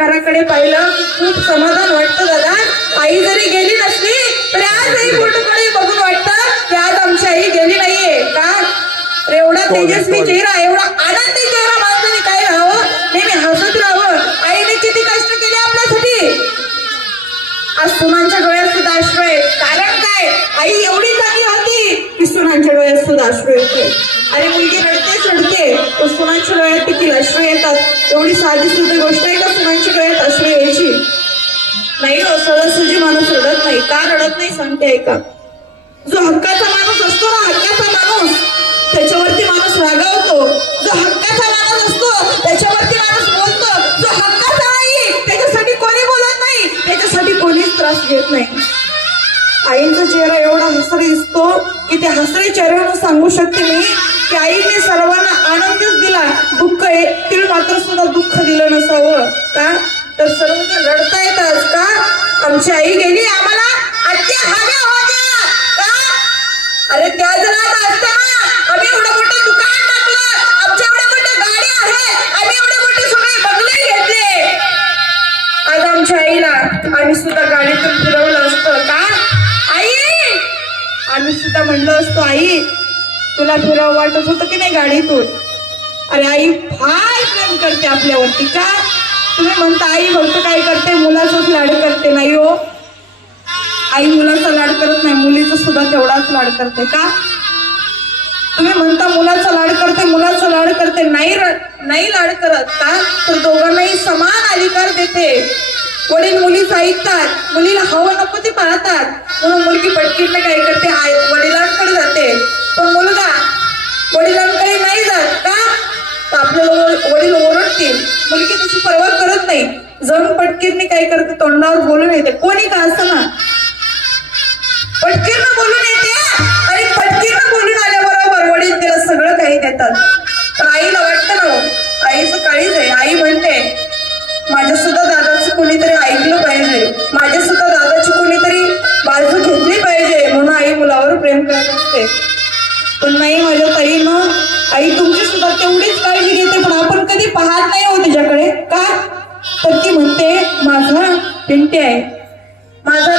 घराकडे पाहिलं खूप समाधान वाटतं दादा. आई जरी गेली नसली तरी आजही फोटोकडे बघून वाटतं की आज आमची आई गेली नाहीये का. एवढा तेजस्वी चेहरा, एवढा आनंदी चेहरा माणसाने काय राहावं, नेहमी हसत राहावं. आईने किती कष्ट केले आपल्यासाठी. आज सुनांच्या डोळ्यात सुद्धा अश्रू आहे. कारण काय, आई एवढी चांगली होती की सुनांच्या डोळ्यात सुद्धा अश्रू येते. अरे मुलगी रडते तो सुनांच्या डोळ्यात देखील अश्रू येतात. एवढी साधी सुधी गोष्ट आहे का सुनांच्या डोळ्यात अश्रू यायची. नाही हो, सहजसहजी माणूस रडत नाही. का रडत नाही सांगते ऐका. जो हक्काचा माणूस असतो ना, हक्काचा माणूस, त्याच्यावरती माणूस रागावतो. जो हक्काचा माणूस असतो त्याच्यावरती माणूस बोलतो. जो हक्काचा नाही त्याच्यासाठी कोणी बोलत नाही, त्याच्यासाठी कोणीच त्रास घेत नाही. आईचा चेहरा एवढा हसरी दिसतो की त्या हसरी चेहऱ्यावरून सांगू शकते मी की आईने सर्वांना आनंदच दिला. दुःख येतील मात्र सुद्धा दुःख दिलं नसावं का. तर सर्वजण रडतायतच का, आमची आई गेली, आम्हाला आत्या हव्या होत्या का. अरे त्या जरा असताना आम्ही एवढं मोठं दुकान टाकलं, आमच्या एवढ्या मोठ्या गाड्या आहेत, आम्ही एवढे मोठे सगळे बंगले घेतले. आज आमच्या आईला आम्ही सुद्धा गाडीतून फिरवलं असतं का. आई, आम्ही सुद्धा म्हणलं असतो आई तुला फिरावं वाटत होतं की नाही गाडीतून. अरे आई फार प्रेम करते आपल्यावरती का. तुम्ही म्हणता आई फक्त काय करते, मुलाचाच लाड करते. नाही हो, आई मुलाचा लाड करत नाही, मुलीचा सुद्धा तेवढाच लाड करते का. तुम्ही म्हणता मुलाचा लाड करते, मुलाचा लाड करते, नाही लाड करत का. तर दोघांनाही समान अधिकार देते. वडील मुलीचं ऐकतात, मुलीला हवं नको ते पाहतात. म्हणून मुलगी पटकीने काय करते, वडिलांकडे जाते. पण मुलगा वडिलांकडे नाही जात का. तर आपल्याला वडील ओरडतील. मुलगी तशी पर्वा करत नाही, जाऊन पटकीने काय करते, तोंडावर बोलून येते. कोणी का असताना पटकीनं बोलून येते आणि पटकीनं बोलून आल्याबरोबर वडील तिला सगळं काही देतात. तर आईला वाटतं ना, आईचं काळीच आहे. आई म्हणते माझ्या सुद्धा दादाचं कोणीतरी ऐकलं पाहिजे, माझ्या सुद्धा दादाची कोणीतरी बाजू घेतली पाहिजे. म्हणून आई मुलावर प्रेम करत असते. पण नाही माझ्या ताईनं, आई तुमची सुद्धा तेवढीच काळजी घेते, पण आपण कधी पाहत नाही हो तिच्याकडे का. तर ती म्हणते माझा पिंटे आहे, माझा